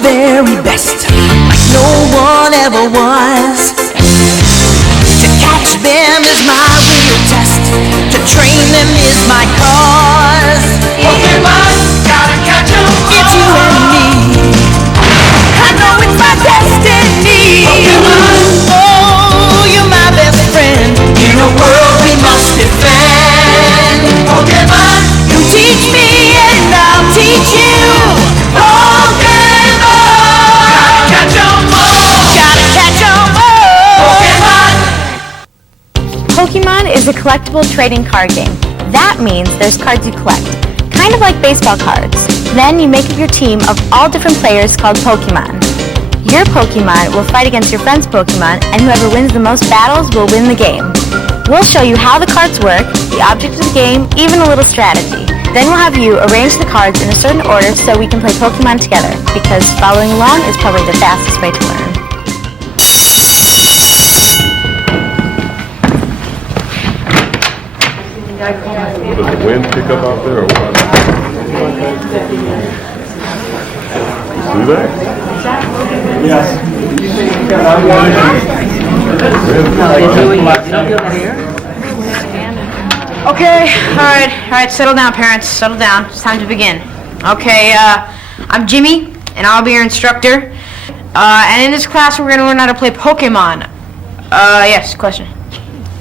very best, like no one ever was. To catch them is my real test, to train them is my cause. Pokemon, gotta catch 'em all. It's you and me, I know it's my destiny. Pokemon, oh, you're my best friend, in a world we must defend. Pokemon, you teach me and I'll teach you. Pokemon, gotta catch 'em all. Gotta catch 'em all. Pokemon. Pokemon is a collectible trading card game. That means there's cards you collect, kind of like baseball cards. Then you make up your team of all different players called Pokemon. Your Pokemon will fight against your friend's Pokemon, and whoever wins the most battles will win the game. We'll show you how the cards work, the object of the game, even a little strategy. Then we'll have you arrange the cards in a certain order so we can play Pokemon together, because following along is probably the fastest way to learn. Does the wind pick up out there or what? See that? Yes. Okay, all right, settle down, parents, settle down. It's time to begin. Okay, I'm Jimmy, and I'll be your instructor. And in this class, we're gonna learn how to play Pokemon. Yes, question.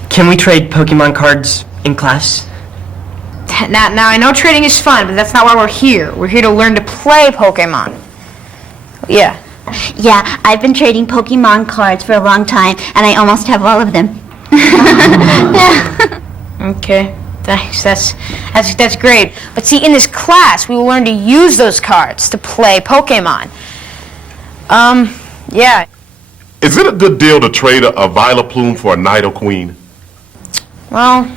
Can we trade Pokemon cards in class? Now, I know trading is fun, but that's not why we're here. We're here to learn to play Pokemon. Yeah. Yeah, I've been trading Pokemon cards for a long time, and I almost have all of them. Okay, thanks. That's great. But see, in this class, we will learn to use those cards to play Pokemon. Yeah. Is it a good deal to trade a Vileplume for a Nidoqueen? Well,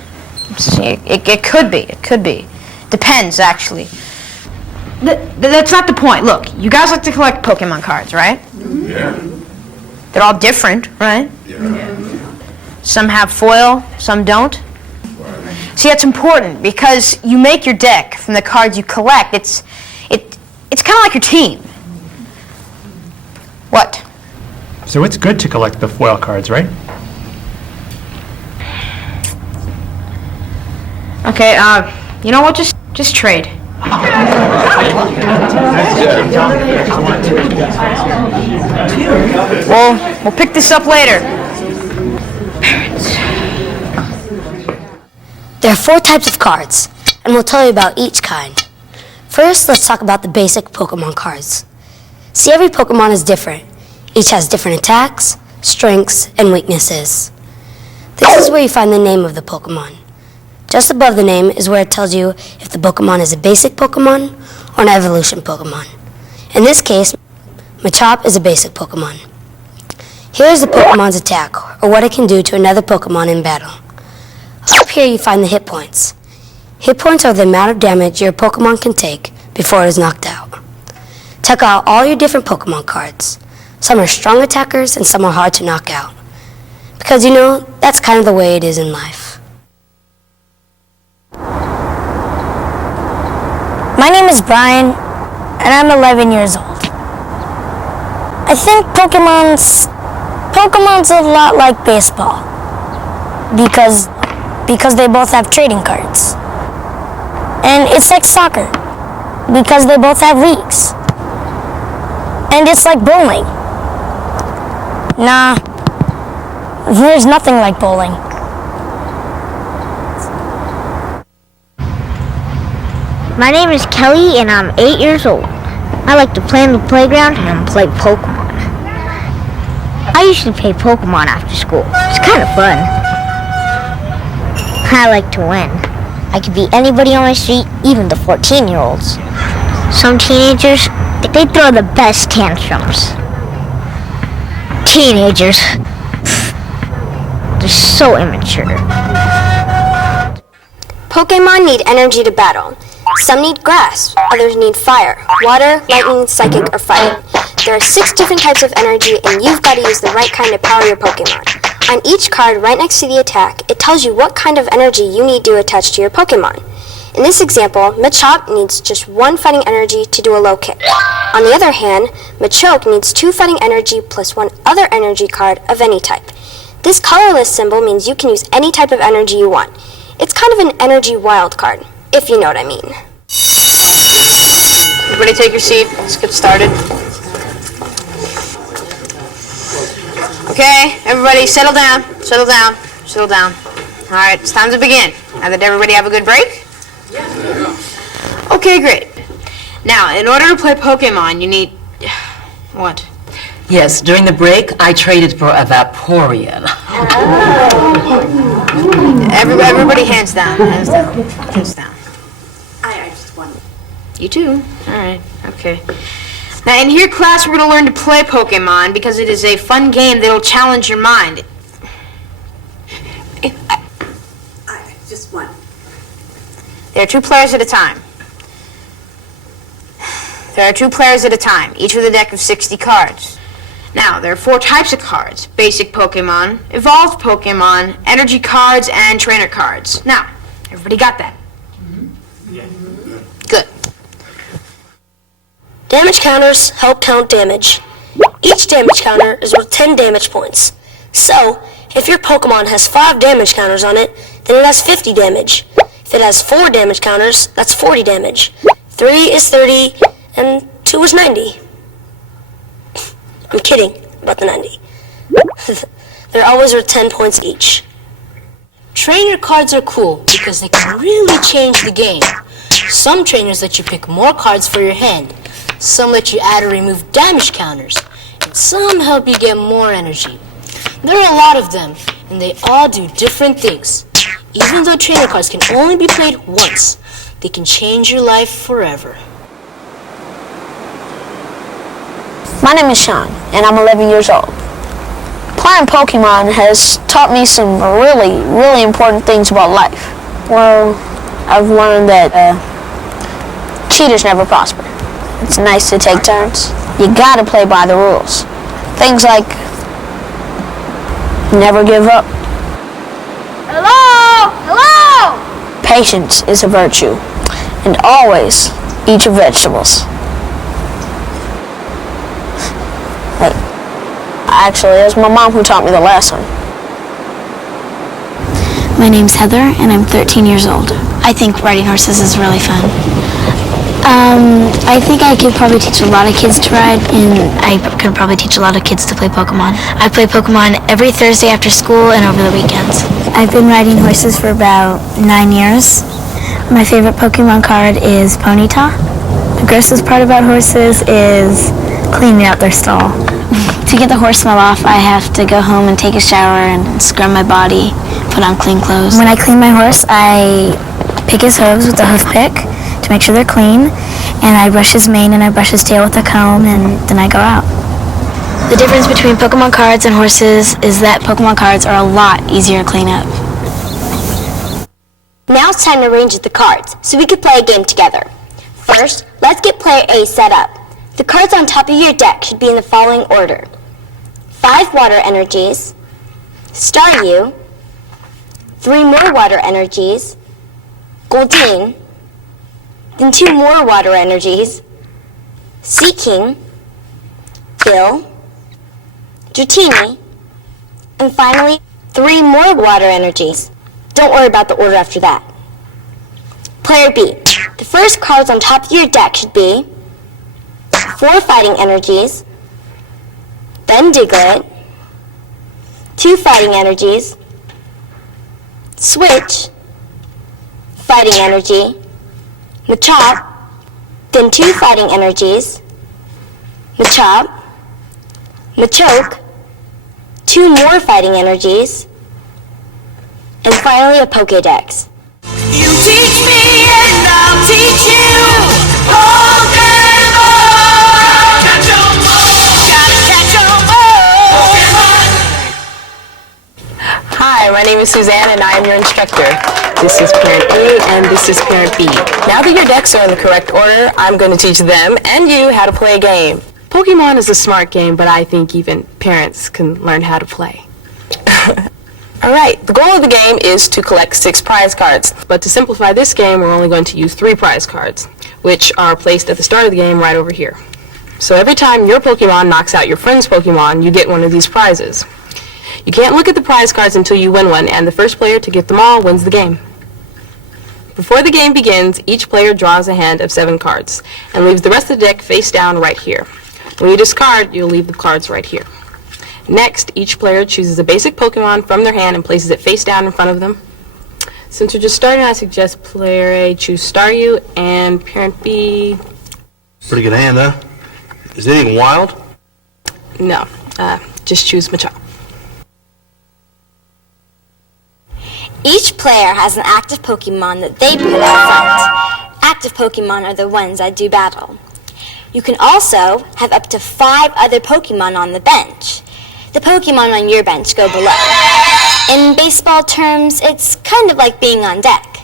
it could be. It could be. Depends, actually. That's not the point. Look, you guys like to collect Pokemon cards, right? Yeah. They're all different, right? Yeah. Some have foil, some don't. See, that's important because you make your deck from the cards you collect. It's kind of like your team. What? So it's good to collect the foil cards, right? Okay, you know what? Just trade. We'll pick this up later. There are 4 types of cards, and we'll tell you about each kind. First, let's talk about the basic Pokemon cards. See, every Pokemon is different. Each has different attacks, strengths, and weaknesses. This is where you find the name of the Pokemon. Just above the name is where it tells you if the Pokemon is a basic Pokemon or an evolution Pokemon. In this case, Machop is a basic Pokemon. Here is the Pokemon's attack, or what it can do to another Pokemon in battle. Up here you find the hit points. Hit points are the amount of damage your Pokemon can take before it is knocked out. Check out all your different Pokemon cards. Some are strong attackers and some are hard to knock out. Because you know, that's kind of the way it is in life. My name is Brian, and I'm 11 years old. I think Pokemon's a lot like baseball because they both have trading cards. And it's like soccer because they both have leagues. And it's like bowling. Nah, there's nothing like bowling. My name is Kelly and I'm 8 years old. I like to play on the playground and play Pokemon. I usually play Pokemon after school. It's kind of fun. I like to win. I could beat anybody on my street, even the 14-year-olds. Some teenagers, they throw the best tantrums. Teenagers. They're so immature. Pokemon need energy to battle. Some need grass, others need fire, water, lightning, psychic, or fighting. There are 6 different types of energy, and you've got to use the right kind to power your Pokemon. On each card, right next to the attack, it tells you what kind of energy you need to attach to your Pokemon. In this example, Machop needs just 1 fighting energy to do a low kick. On the other hand, Machoke needs 2 fighting energy plus 1 other energy card of any type. This colorless symbol means you can use any type of energy you want. It's kind of an energy wild card, if you know what I mean. Everybody take your seat. Let's get started. Okay, everybody settle down, settle down, settle down. All right, it's time to begin. Now, did everybody have a good break? Yeah. Okay, great. Now, in order to play Pokemon, you need... What? Yes, during the break, I traded for a Vaporeon. Everybody hands down, hands down, hands down. I just won. You too? All right, okay. Now, in here, class, we're going to learn to play Pokemon because it is a fun game that'll challenge your mind. I just won. There are 2 players at a time. There are 2 players at a time, each with a deck of 60 cards. Now, there are 4 types of cards: basic Pokemon, evolved Pokemon, energy cards, and trainer cards. Now, everybody got that? Yeah. Good. Damage counters help count damage. Each damage counter is worth 10 damage points. So, if your Pokemon has 5 damage counters on it, then it has 50 damage. If it has 4 damage counters, that's 40 damage. 3 is 30, and 2 is 90. I'm kidding about the 90. They're always worth 10 points each. Trainer cards are cool because they can really change the game. Some trainers let you pick more cards for your hand. Some let you add or remove damage counters. And some help you get more energy. There are a lot of them, and they all do different things. Even though trainer cards can only be played once, they can change your life forever. My name is Sean, and I'm 11 years old. Playing Pokemon has taught me some really, really important things about life. Well, I've learned that cheaters never prosper. It's nice to take turns. You gotta play by the rules. Things like never give up. Hello? Hello? Patience is a virtue, and always eat your vegetables. Wait, actually, it was my mom who taught me the lesson. My name's Heather, and I'm 13 years old. I think riding horses is really fun. I think I could probably teach a lot of kids to ride, and I could probably teach a lot of kids to play Pokemon. I play Pokemon every Thursday after school and over the weekends. I've been riding horses for about 9 years. My favorite Pokemon card is Ponyta. The grossest part about horses is cleaning out their stall. To get the horse smell off, I have to go home and take a shower and scrub my body, put on clean clothes. When I clean my horse, I pick his hooves with a hoof pick to make sure they're clean, and I brush his mane and I brush his tail with a comb, and then I go out. The difference between Pokemon cards and horses is that Pokemon cards are a lot easier to clean up. Now it's time to arrange the cards, so we could play a game together. First, let's get player A set up. The cards on top of your deck should be in the following order: 5 water energies, Staryu, 3 more water energies, Goldeen, then 2 more water energies, Seaking, Bill, Dratini, and finally 3 more water energies. Don't worry about the order after that. Player B, the first cards on top of your deck should be 4 fighting energies, then Diglett, 2 fighting energies, Switch, fighting energy, Machop, then 2 fighting energies, Machop, Machoke, 2 more fighting energies, and finally a Pokédex. You teach me and I'll teach you Pokemon. Catch 'em all. Gotta catch 'em all. Hi, my name is Suzanne and I am your instructor. This is parent A and this is parent B. Now that your decks are in the correct order, I'm going to teach them and you how to play a game. Pokemon is a smart game, but I think even parents can learn how to play. Alright, the goal of the game is to collect 6 prize cards. But to simplify this game, we're only going to use 3 prize cards, which are placed at the start of the game right over here. So every time your Pokemon knocks out your friend's Pokemon, you get one of these prizes. You can't look at the prize cards until you win one, and the first player to get them all wins the game. Before the game begins, each player draws a hand of 7 cards, and leaves the rest of the deck face down right here. When you discard, you'll leave the cards right here. Next, each player chooses a basic Pokemon from their hand and places it face down in front of them. Since we're just starting, I suggest player A choose Staryu and parent B... Pretty good hand, huh? Is it anything wild? No, just choose Machop. Each player has an active Pokemon that they put out front. Active Pokemon are the ones that do battle. You can also have up to 5 other Pokemon on the bench. The Pokemon on your bench go below. In baseball terms, it's kind of like being on deck.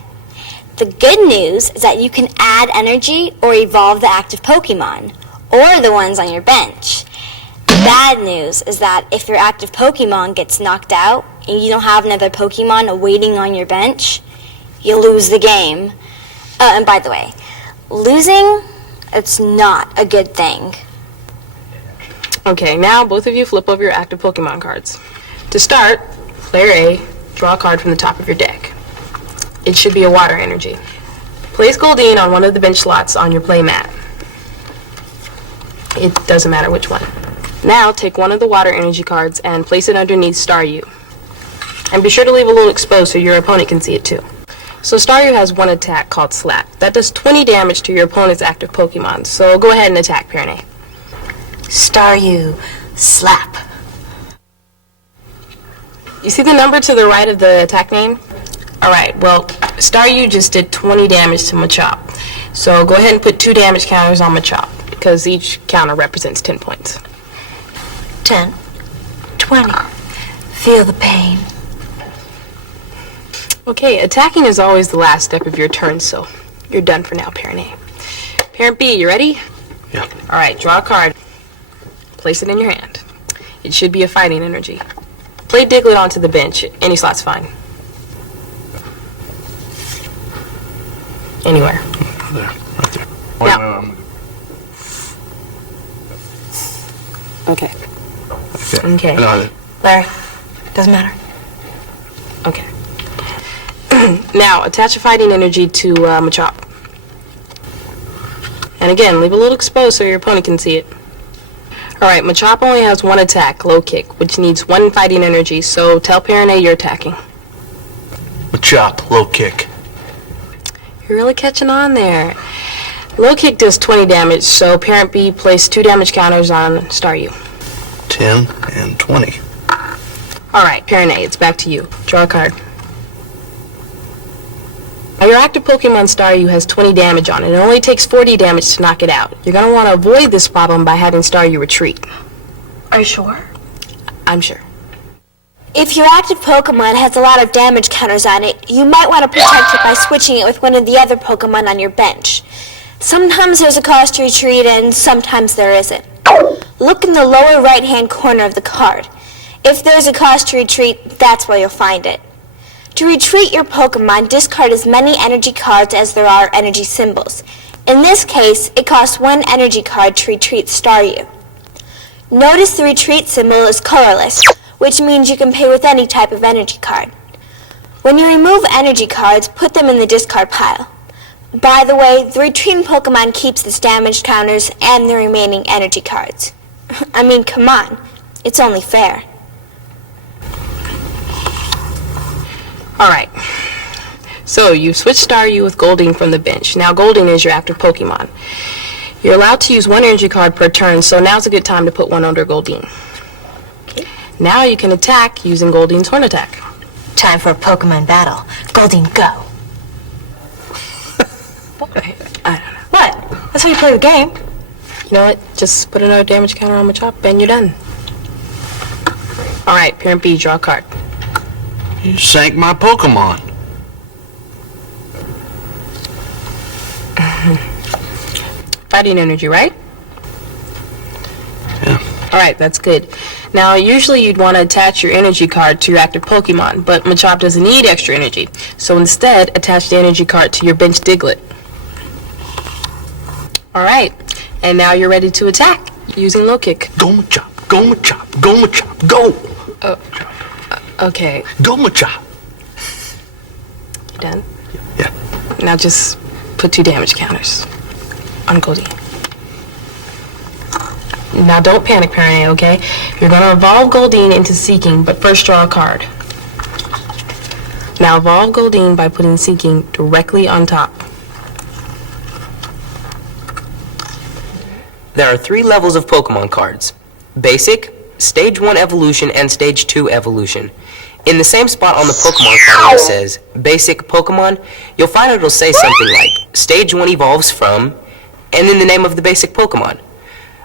The good news is that you can add energy or evolve the active Pokemon, or the ones on your bench. The bad news is that if your active Pokemon gets knocked out and you don't have another Pokemon waiting on your bench, you lose the game. And by the way, losing, it's not a good thing. Okay, now both of you flip over your active Pokemon cards. To start, player A, draw a card from the top of your deck. It should be a water energy. Place Goldeen on one of the bench slots on your play mat. It doesn't matter which one. Now take one of the water energy cards and place it underneath Staryu. And be sure to leave a little exposed so your opponent can see it too. So Staryu has one attack called Slap. That does 20 damage to your opponent's active Pokemon, so go ahead and attack Parent A. Staryu, Slap. You see the number to the right of the attack name? Alright, well, Staryu just did 20 damage to Machop. So go ahead and put 2 damage counters on Machop, because each counter represents 10 points. 10, 20. Feel the pain. Okay, attacking is always the last step of your turn, so you're done for now, Parent A. Parent B, you ready? Yeah. Alright, draw a card. Place it in your hand. It should be a fighting energy. Play Diglett onto the bench. Any slot's fine. Anywhere. There, right there. Yeah. Okay. Okay. No, Larry, doesn't matter. Okay. Now, attach a fighting energy to Machop. And again, leave a little exposed so your opponent can see it. Alright, Machop only has one attack, Low Kick, which needs 1 fighting energy, so tell Parent A you're attacking. Machop, Low Kick. You're really catching on there. Low Kick does 20 damage, so Parent B place 2 damage counters on Staryu. 10 and 20. Alright, Parent A, it's back to you. Draw a card. Now your active Pokemon Staryu has 20 damage on it. It only takes 40 damage to knock it out. You're going to want to avoid this problem by having Staryu retreat. Are you sure? I'm sure. If your active Pokemon has a lot of damage counters on it, you might want to protect it by switching it with one of the other Pokemon on your bench. Sometimes there's a cost to retreat and sometimes there isn't. Look in the lower right-hand corner of the card. If there's a cost to retreat, that's where you'll find it. To retreat your Pokemon, discard as many energy cards as there are energy symbols. In this case, it costs 1 energy card to retreat Staryu. Notice the retreat symbol is colorless, which means you can pay with any type of energy card. When you remove energy cards, put them in the discard pile. By the way, the retreating Pokemon keeps its damage counters and the remaining energy cards. I mean, come on, it's only fair. Alright, so you've switched Staryu with Goldeen from the bench. Now Goldeen is your active Pokemon. You're allowed to use 1 energy card per turn, so now's a good time to put one under Goldeen. Okay. Now you can attack using Goldeen's Horn Attack. Time for a Pokemon battle. Goldeen, go. I don't know. What? That's how you play the game. You know what? Just put another damage counter on Machop and you're done. Alright, Parent B, draw a card. You sank my Pokemon. Fighting energy, right? Yeah. Alright, that's good. Now, usually you'd want to attach your energy card to your active Pokemon, but Machop doesn't need extra energy. So instead, attach the energy card to your bench Diglett. Alright, and now you're ready to attack using low kick. Go Machop, go Machop, go Machop, go! Okay. Go Machop! You done? Yeah. Now just put 2 damage counters on Goldeen. Now don't panic, Parent A, okay? You're gonna evolve Goldeen into Seeking, but first draw a card. Now evolve Goldeen by putting Seeking directly on top. There are 3 levels of Pokemon cards. Basic, Stage 1 Evolution, and Stage 2 Evolution. In the same spot on the Pokemon card where it says Basic Pokemon, you'll find it'll say something like Stage 1 evolves from, and then the name of the basic Pokemon.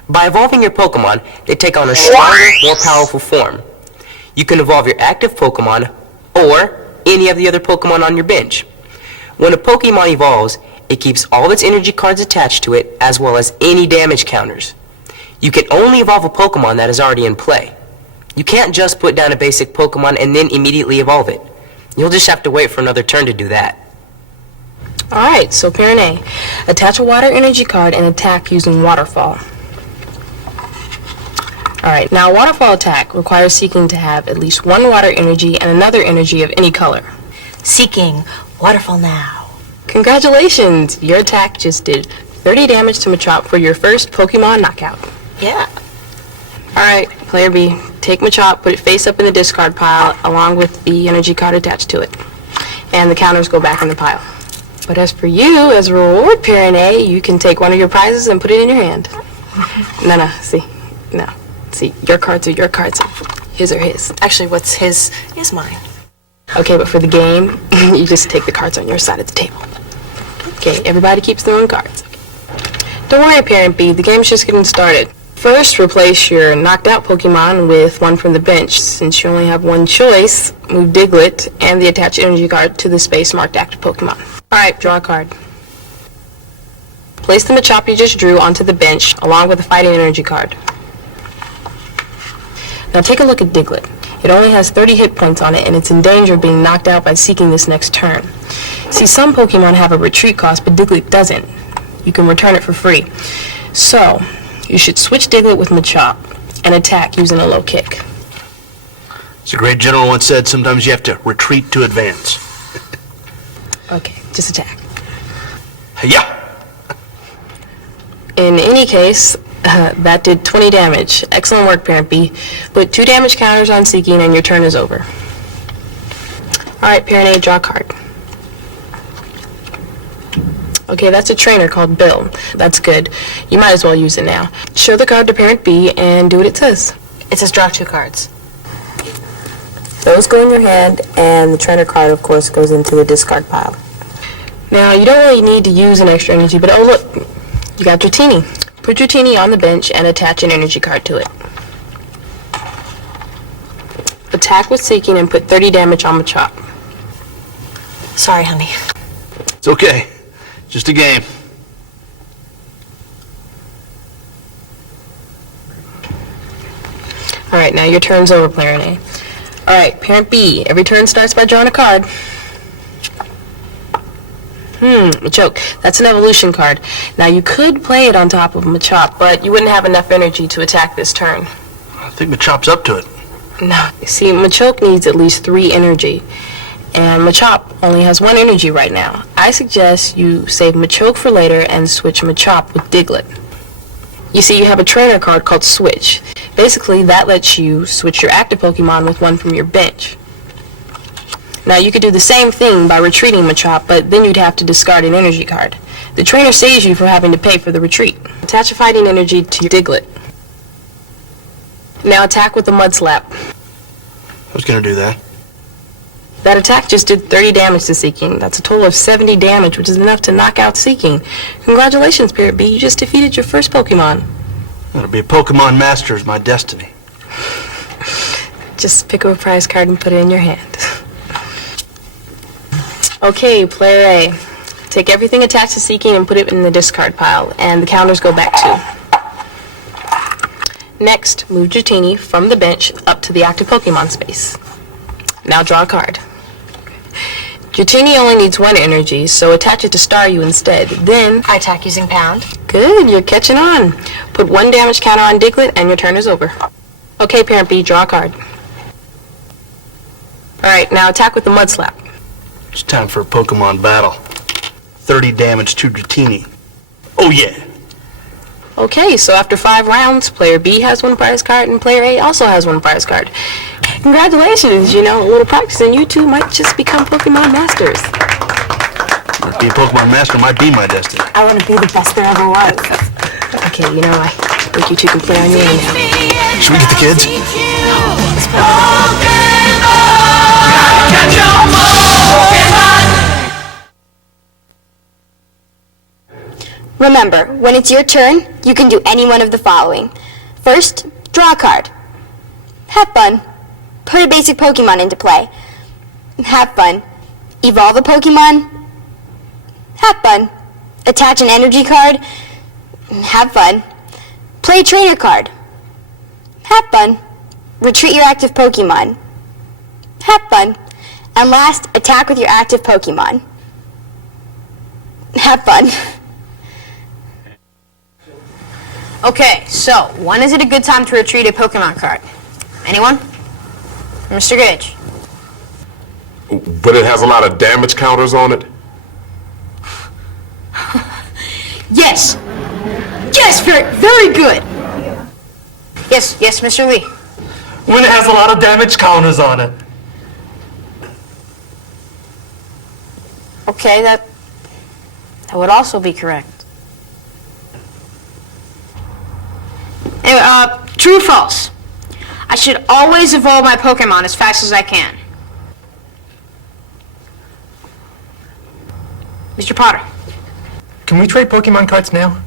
By evolving your Pokemon, they take on a stronger, more powerful form. You can evolve your active Pokemon, or any of the other Pokemon on your bench. When a Pokemon evolves, it keeps all of its energy cards attached to it, as well as any damage counters. You can only evolve a Pokemon that is already in play. You can't just put down a basic Pokemon and then immediately evolve it. You'll just have to wait for another turn to do that. Alright, so Parent A, attach a water energy card and attack using Waterfall. Alright, now Waterfall attack requires Seeking to have at least 1 water energy and another energy of any color. Seeking, Waterfall now. Congratulations! Your attack just did 30 damage to Machop for your first Pokemon knockout. Yeah. Alright, player B, take Machop, put it face up in the discard pile along with the energy card attached to it. And the counters go back in the pile. But as for you, as a reward, Parent A, you can take one of your prizes and put it in your hand. No. See, your cards are your cards. His are his. Actually, what's his is mine. Okay, but for the game, you just take the cards on your side of the table. Okay, everybody keeps their own cards. Don't worry, Parent B, the game's just getting started. First, replace your knocked out Pokemon with one from the bench. Since you only have one choice, move Diglett and the attached energy card to the space marked active Pokemon. Alright, draw a card. Place the Machop you just drew onto the bench along with the fighting energy card. Now take a look at Diglett. It only has 30 hit points on it, and it's in danger of being knocked out by Seeking this next turn. See, some Pokemon have a retreat cost, but Diglett doesn't. You can return it for free. So, you should switch Diglett with Machop and attack using a low kick. As a great general once said, sometimes you have to retreat to advance. Okay, just attack. Yeah. In any case, that did 20 damage. Excellent work, Parent B. Put 2 damage counters on Seeking and your turn is over. Alright, Parent A, draw a card. Okay, that's a trainer called Bill. That's good. You might as well use it now. Show the card to Parent B and do what it says. It says draw 2 cards. Those go in your hand, and the trainer card, of course, goes into the discard pile. Now, you don't really need to use an extra energy, but oh look, you got Dratini. Put Dratini on the bench and attach an energy card to it. Attack with Seeking and put 30 damage on Machop. Sorry, honey. It's okay. Just a game. Alright, now your turn's over, Player A. Alright, Parent B. Every turn starts by drawing a card. Machoke. That's an evolution card. Now you could play it on top of Machop, but you wouldn't have enough energy to attack this turn. I think Machop's up to it. No. See, Machoke needs at least 3 energy, and Machop only has 1 energy right now. I suggest you save Machoke for later and switch Machop with Diglett. You see, you have a trainer card called Switch. Basically, that lets you switch your active Pokemon with one from your bench. Now, you could do the same thing by retreating Machop, but then you'd have to discard an energy card. The trainer saves you for having to pay for the retreat. Attach a fighting energy to your Diglett. Now attack with the Mud Slap. I was going to do that. That attack just did 30 damage to Seeking. That's a total of 70 damage, which is enough to knock out Seeking. Congratulations, Parent B. You just defeated your first Pokemon. To be a Pokemon master is my destiny. Just pick up a prize card and put it in your hand. Okay, Player A. Take everything attached to Seeking and put it in the discard pile, and the counters go back too. Next, move Dratini from the bench up to the active Pokemon space. Now draw a card. Dratini only needs 1 energy, so attach it to Staryu instead. Then, I attack using Pound. good, you're catching on. Put 1 damage counter on Diglett and your turn is over. Okay, Parent B, draw a card. Alright, now attack with the Mud Slap. It's time for a Pokemon battle. 30 damage to Dratini. Oh yeah. Okay, so after 5 rounds, player B has 1 prize card and player A also has 1 prize card. Congratulations, you know, a little practice and you two might just become Pokemon masters. Being a Pokemon master might be my destiny. I want to be the best there ever was. Okay, you know, I think you two can play on your own now. Should we get the kids? Remember, when it's your turn, you can do any one of the following. First, draw a card. Have fun. Put a basic Pokemon into play. Have fun. Evolve a Pokemon. Have fun. Attach an energy card. Have fun. Play a trainer card. Have fun. Retreat your active Pokemon. Have fun. And last, attack with your active Pokemon. Have fun. Okay, so when is it a good time to retrieve a Pokemon card? Anyone? Mr. Gage. But it has a lot of damage counters on it. Yes! Yes, very good! Yes, Mr. Lee. When it has a lot of damage counters on it. Okay, that would also be correct. Anyway, true or false? I should always evolve my Pokemon as fast as I can. Mr. Potter. Can we trade Pokemon cards now?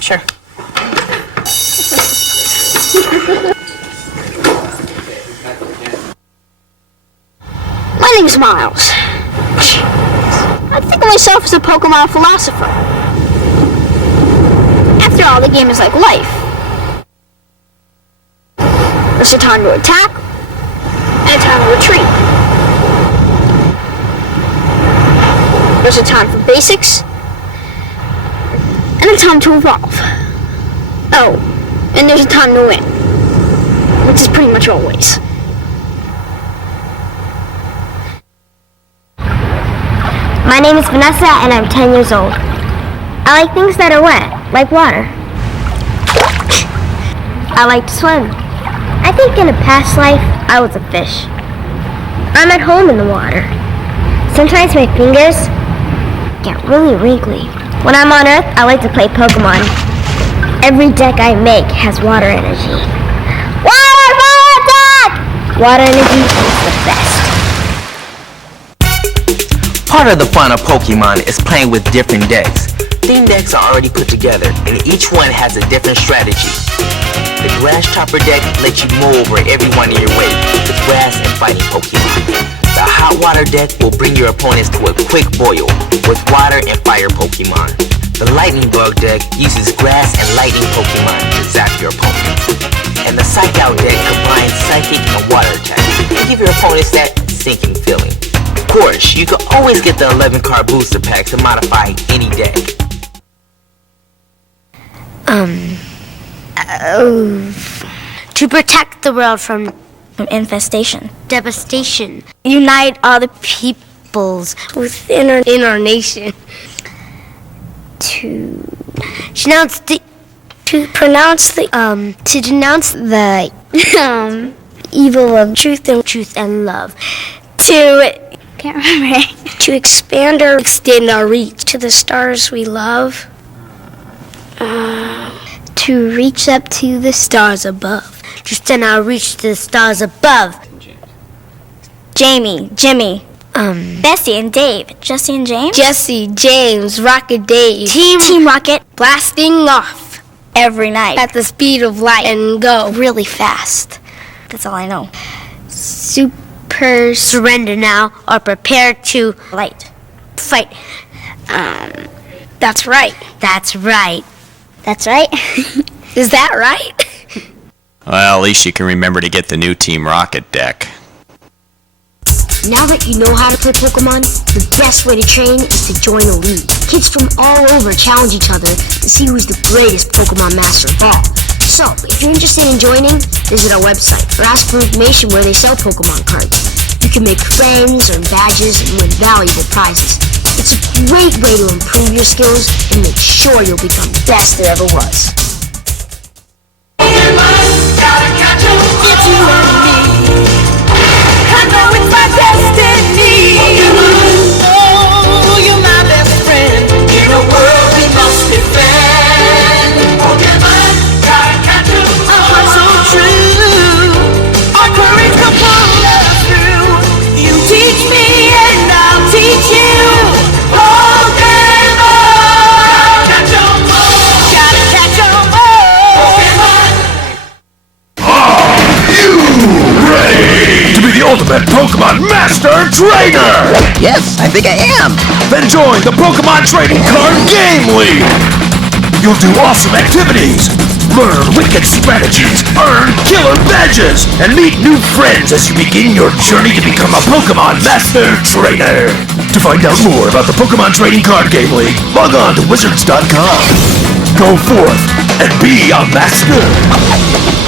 Sure. My name's Miles. I think of myself as a Pokemon philosopher. After all, the game is like life. There's a time to attack, and a time to retreat. There's a time for basics, and a time to evolve. Oh, and there's a time to win, which is pretty much always. My name is Vanessa and I'm 10 years old. I like things that are wet, like water. I like to swim. I think in a past life, I was a fish. I'm at home in the water. Sometimes my fingers get really wrinkly. When I'm on Earth, I like to play Pokemon. Every deck I make has water energy. Water deck! Water energy is the best. Part of the fun of Pokemon is playing with different decks. Theme decks are already put together, and each one has a different strategy. The Grass Chopper deck lets you mow over everyone in your way with grass and fighting Pokemon. The Hot Water deck will bring your opponents to a quick boil with water and fire Pokemon. The Lightning Bug deck uses grass and lightning Pokemon to zap your opponent. And the Psych Out deck combines psychic and water attacks to give your opponents that sinking feeling. Of course, you can always get the 11-card booster pack to modify any deck. To protect the world from infestation, devastation, unite all the peoples within our nation. To denounce the evil of truth and love. Can't remember. To extend our reach to the stars we love. To reach up to the stars above. To extend our reach to the stars above. Jamie, Jimmy, Bessie and Dave. Jesse and James? Jesse, James, Rocket Dave. Team Rocket. Blasting off. Every night. At the speed of light. And go really fast. That's all I know. Super surrender now or prepare to fight. That's right. That's right. Is that right? Well, at least you can remember to get the new Team Rocket deck. Now that you know how to play Pokemon, the best way to train is to join a league. Kids from all over challenge each other to see who's the greatest Pokemon master of all. So, if you're interested in joining, visit our website or ask for information where they sell Pokemon cards. You can make friends, earn badges, and win valuable prizes. It's a great way to improve your skills and make sure you'll become the best there ever was. I know it's my destiny. Oh, you're my best friend. In a world we must defend. Pokemon, gotta catch 'em. Our hearts so true. Our courage will pull us through. You teach me and I'll teach you. Pokemon, gotta catch 'em all. Gotta catch 'em all. Pokemon. Ready to be the ultimate Pokemon Master Trainer! Yes, I think I am. Then join the Pokemon Trading Card Game League! You'll do awesome activities, learn wicked strategies, earn killer badges, and meet new friends as you begin your journey to become a Pokemon Master Trainer! To find out more about the Pokemon Trading Card Game League, log on to Wizards.com. Go forth and be a master!